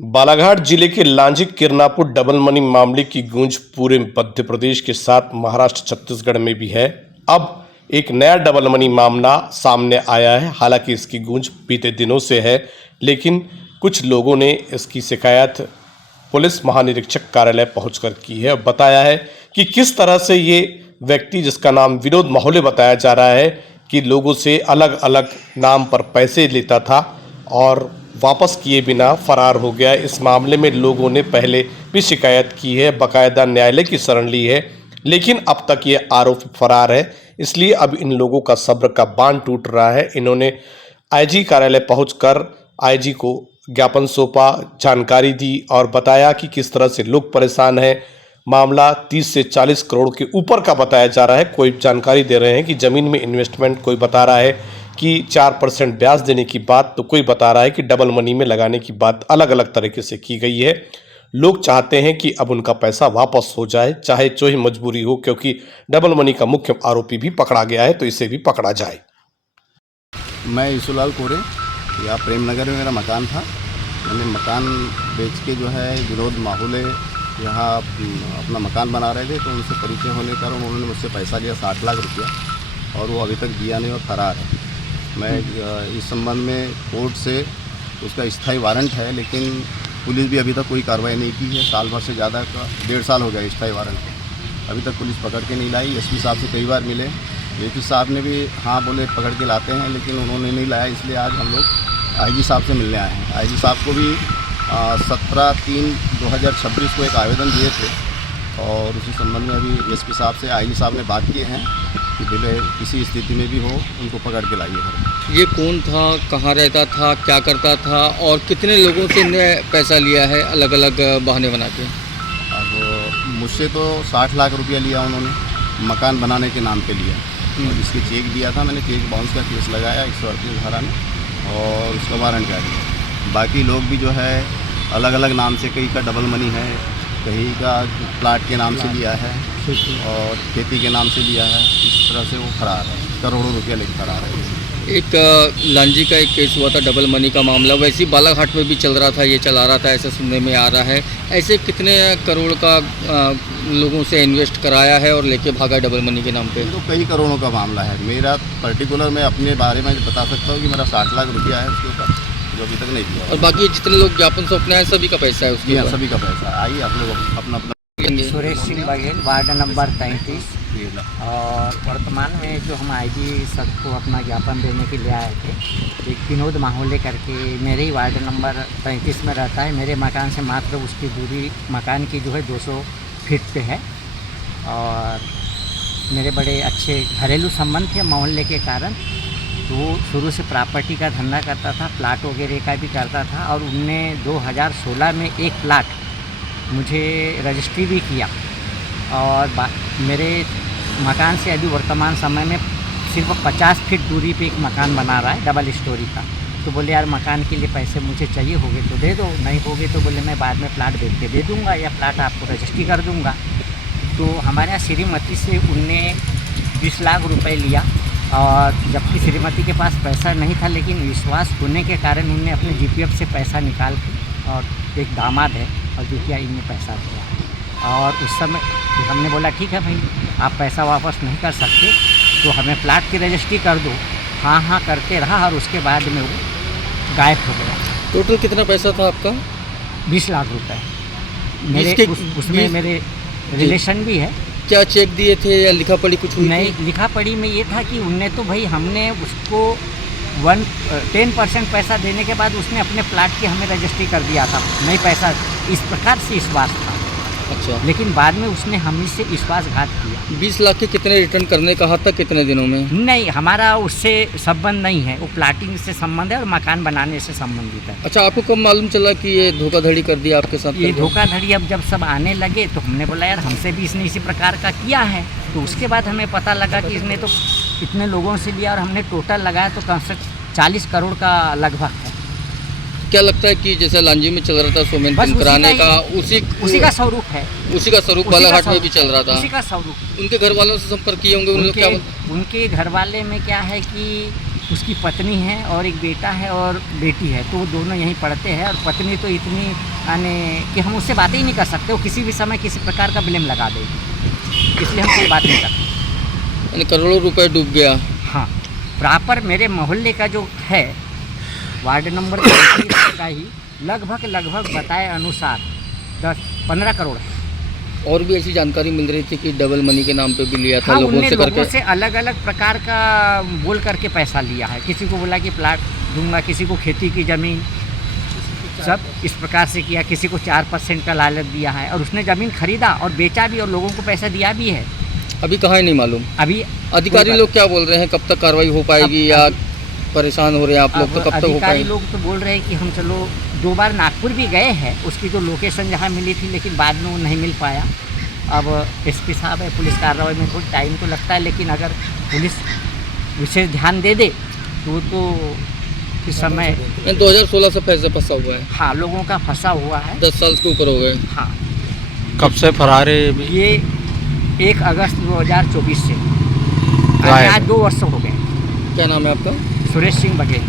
बालाघाट जिले के Lanji Kirnapur double money मामले की गूंज पूरे मध्य प्रदेश के साथ महाराष्ट्र छत्तीसगढ़ में भी है। अब एक नया डबल मनी मामला सामने आया है। हालांकि इसकी गूंज बीते दिनों से है, लेकिन कुछ लोगों ने इसकी शिकायत पुलिस महानिरीक्षक कार्यालय पहुंचकर की है और बताया है कि किस तरह से ये व्यक्ति, जिसका नाम विनोद माहुले बताया जा रहा है, कि लोगों से अलग अलग नाम पर पैसे लेता था और वापस किए बिना फरार हो गया। इस मामले में लोगों ने पहले भी शिकायत की है, बाकायदा न्यायालय की शरण ली है, लेकिन अब तक ये आरोपी फरार है। इसलिए अब इन लोगों का सब्र का बांध टूट रहा है। इन्होंने आईजी कार्यालय पहुंचकर आईजी को ज्ञापन सौंपा, जानकारी दी और बताया कि किस तरह से लोग परेशान हैं। मामला 30 से 40 करोड़ के ऊपर का बताया जा रहा है। कोई जानकारी दे रहे हैं कि ज़मीन में इन्वेस्टमेंट, कोई बता रहा है कि 4% ब्याज देने की बात, तो कोई बता रहा है कि डबल मनी में लगाने की बात अलग अलग तरीके से की गई है। लोग चाहते हैं कि अब उनका पैसा वापस हो जाए, चाहे जो ही मजबूरी हो, क्योंकि डबल मनी का मुख्य आरोपी भी पकड़ा गया है, तो इसे भी पकड़ा जाए। मैं ईशुलाल कोरे, यहाँ प्रेमनगर में मेरा मकान था। मैंने मकान बेच के जो है विनोद माहुले यहाँ अपना मकान बना रहे थे, तो उनसे परिचय होने के कारण उन्होंने मुझसे पैसा लिया 60 लाख रुपया, और वो अभी तक दिया नहीं और फरार है। मैं इस संबंध में कोर्ट से उसका स्थायी वारंट है, लेकिन पुलिस भी अभी तक कोई कार्रवाई नहीं की है। साल भर से ज़्यादा का 1.5 साल हो गया स्थायी वारंट को, अभी तक पुलिस पकड़ के नहीं लाई। एसपी साहब से कई बार मिले, एसपी साहब ने भी हाँ बोले पकड़ के लाते हैं, लेकिन उन्होंने नहीं लाया। इसलिए आज हम लोग आईजी साहब से मिलने आए हैं। आईजी साहब को भी 17/3/2026 को एक आवेदन दिए थे, और उसी संबंध में अभी एसपी साहब से आईजी साहब ने बात की है कि पहले किसी स्थिति में भी हो उनको पकड़ के लाइए घर। ये कौन था, कहाँ रहता था, क्या करता था और कितने लोगों से ने पैसा लिया है अलग अलग बहाने बना के? अब मुझसे तो 60 लाख रुपया लिया उन्होंने, मकान बनाने के नाम पे लिया, और जिसके चेक दिया था मैंने, चेक बाउंस का केस लगाया 138 धारा में, और उसका वारंट जारी। बाकी लोग भी जो है अलग अलग नाम से, कहीं का डबल मनी है, कहीं का प्लाट के नाम से लिया है और खेती के नाम से लिया है। इस तरह से वो फरार है, करोड़ों रुपया लेकर फरार है। एक लांजी का एक केस हुआ था डबल मनी का मामला, वैसे ही बालाघाट में भी चल रहा था, ये चला रहा था, ऐसा सुनने में आ रहा है। ऐसे कितने करोड़ का लोगों से इन्वेस्ट कराया है और लेके भागा डबल मनी के नाम पे? तो कई करोड़ों का मामला है। मेरा पर्टिकुलर मैं अपने बारे में बता सकता हूँ कि मेरा 60 लाख रुपया है उसके ऊपर, जो अभी तक नहीं दिया। और बाकी जितने लोग ज्ञापन सौंपने हैं सभी का पैसा है उसके? सभी का पैसा। आइए आप लोग अपना अपना। Suresh Singh Baghel, ward number 33। और वर्तमान में जो हम आईजी सर को अपना ज्ञापन देने के लिए आए थे, एक विनोद माहुले करके मेरे ही वार्ड नंबर 33 में रहता है। मेरे मकान से मात्र उसकी दूरी मकान की जो है 200 फीट पे है, और मेरे बड़े अच्छे घरेलू संबंध थे मोहल्ले के कारण। तो वो शुरू से प्रॉपर्टी का धंधा करता था, प्लाट वगैरह का भी करता था, और उनने 2016 में एक प्लाट मुझे रजिस्ट्री भी किया, और मेरे मकान से अभी वर्तमान समय में सिर्फ 50 फीट दूरी पे एक मकान बना रहा है, डबल स्टोरी का। तो बोले यार मकान के लिए पैसे मुझे चाहिए होंगे तो दे दो, नहीं होगे तो बोले मैं बाद में प्लाट बेच के दे दूँगा या प्लाट आपको रजिस्ट्री कर दूँगा। तो हमारे यहाँ श्रीमती से उनने 20 लाख रुपए लिया, और जबकि श्रीमती के पास पैसा नहीं था, लेकिन विश्वास होने के कारण उनने अपने जीपीएफ से पैसा निकाल के, और एक दामाद है और द्वितीय इनने पैसा दिया। और उस समय हमने बोला ठीक है भाई, आप पैसा वापस नहीं कर सकते तो हमें प्लाट की रजिस्ट्री कर दो। हाँ हाँ करते रहा, और उसके बाद में वो गायब हो गया। टोटल कितना पैसा था आपका? 20 लाख रुपए। मेरे उसमें मेरे रिलेशन भी है। क्या चेक दिए थे या लिखा पढ़ी कुछ हुई? नहीं, लिखा पढ़ी में ये था कि उनने तो भाई, हमने उसको 10% पैसा देने के बाद उसने अपने प्लाट की हमें रजिस्ट्री कर दिया था, नहीं पैसा, इस प्रकार से विश्वास था। अच्छा। लेकिन बाद में उसने हमसे विश्वासघात किया। 20 लाख के कितने रिटर्न करने कहा था, कितने दिनों में? नहीं, हमारा उससे संबंध नहीं है, वो प्लाटिंग से संबंध है और मकान बनाने से संबंधित है। अच्छा, आपको कब मालूम चला कि ये धोखाधड़ी कर दिया आपके साथ? ये धोखाधड़ी अब जब सब आने लगे तो हमने बोला यार हमसे भी इसने इसी प्रकार का किया है। तो उसके बाद हमें पता लगा कि इसने तो इतने लोगों से लिया, और हमने टोटल लगाया तो कम से 40 करोड़ का लगभग है। क्या लगता है कि जैसे लांजी में चल रहा था सोमेंटन कराने का, उसी का स्वरूप है, उसी का स्वरूप बालाघाट में भी चल रहा था? उसी का स्वरूप। उनके घर वालों से संपर्क किए होंगे, उन लोग क्या? उनके घर वाले में क्या है कि उसकी पत्नी है और एक बेटा है और बेटी है, तो वो दोनों यहीं पढ़ते हैं। और पत्नी तो इतनी यानी कि हम उससे बातें ही नहीं कर सकते, वो किसी भी समय किसी प्रकार का ब्लेम लगा देगी, इसलिए हम कोई बात नहीं करते। यानी करोड़ों रुपए डूब गया। हाँ, प्रॉपर मेरे मोहल्ले का जो है वार्ड नंबर 33 का ही लगभग बताए अनुसार 10-15 करोड़ है। और भी ऐसी जानकारी मिल रही थी कि डबल मनी के नाम पे भी लिया था हाँ, लोगों उनने से लोगों करके। से अलग अलग प्रकार का बोल करके पैसा लिया है। किसी को बोला कि प्लाट दूंगा, किसी को खेती की ज़मीन, सब इस प्रकार से किया। किसी को 4% का लालच दिया है और उसने ज़मीन खरीदा और बेचा भी और लोगों को पैसा दिया भी है। अभी कहाँ है नहीं मालूम। अभी अधिकारी लोग क्या बोल रहे हैं, कब तक कार्रवाई हो पाएगी या परेशान हो रहे हैं आप लोग, तो कब तक हो अधिकारी पाएगी? लोग तो बोल रहे हैं कि हम चलो 2 बार नागपुर भी गए हैं, उसकी जो लोकेशन जहाँ मिली थी, लेकिन बाद में वो नहीं मिल पाया। अब एसपी साहब है, पुलिस कार्रवाई में थोड़ा टाइम तो लगता है, लेकिन अगर पुलिस विशेष ध्यान दे दे तो इस समय 2016 से पैसे फंसा हुआ है, हाँ लोगों का फंसा हुआ है। 10 साल के ऊपर हो गए। हाँ, कब से फरार है ये भी? ये 1 अगस्त 2024 से गायब आज 2 वर्ष हो गए। क्या नाम है आपका? सुरेश सिंह बघेल।